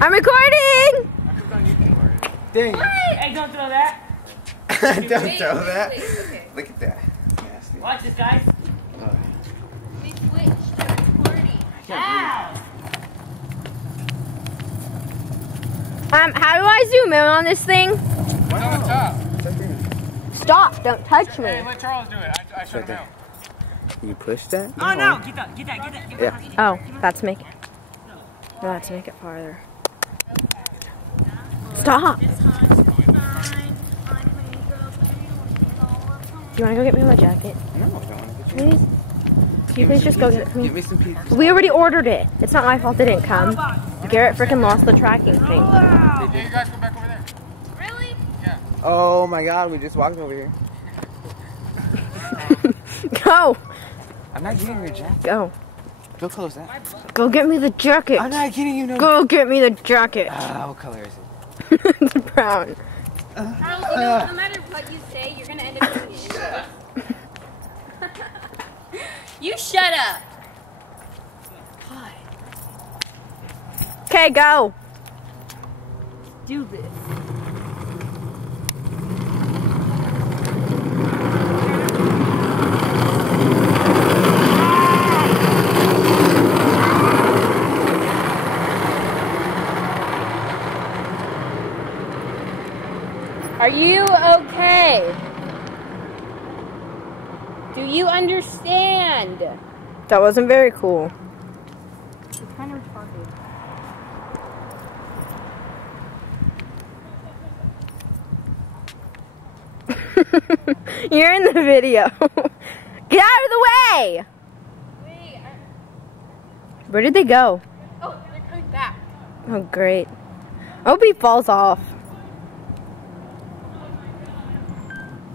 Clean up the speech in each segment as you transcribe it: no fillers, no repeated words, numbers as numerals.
I'm recording! Dang. What? Hey, don't throw that. Don't throw that. Okay. Look at that. Nasty. Watch this, guys. We switched to recording. Ow! How do I zoom in on this thing? Why not on top? Stop, don't touch Hey, me. let Charles do it. I shut him out. Can you push that? Oh no! Get that! Yeah. Oh, that's make it. No, that's make it farther. Stop! Do you want to go get me my jacket? No, I don't want to get you. Please? Can you please just go get it for me? Give me some pizza. We already ordered it. It's not my fault they didn't come. Garrett freaking lost the tracking thing. Yeah, you guys go back over there. Really? Yeah. Oh my god, we just walked over here. Go! I'm not getting your jacket. Go. What color is that? Go get me the jacket. I'm not getting you no. Go get me the jacket. What color is it? It's brown. Charles, you know, no matter what you say, you're gonna end up doing it. You shut up. Okay, go. Do this. Are you okay? Do you understand? That wasn't very cool. It's kind of retarded. You're in the video. Get out of the way! Wait, Where did they go? oh, they're coming back. Oh, great. I hope he falls off.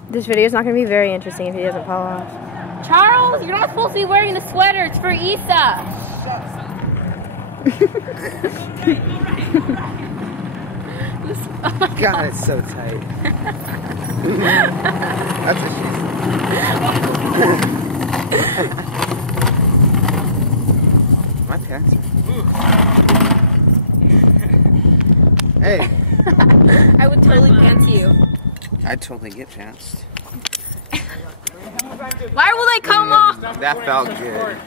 This video is not going to be very interesting if he doesn't fall off. Charles, you're not supposed to be wearing the sweater. It's for Issa. God, it's so tight. That's a shame. My pants are... Hey, I would totally pants you. I'd totally get pantsed. Why will they come off? That felt good.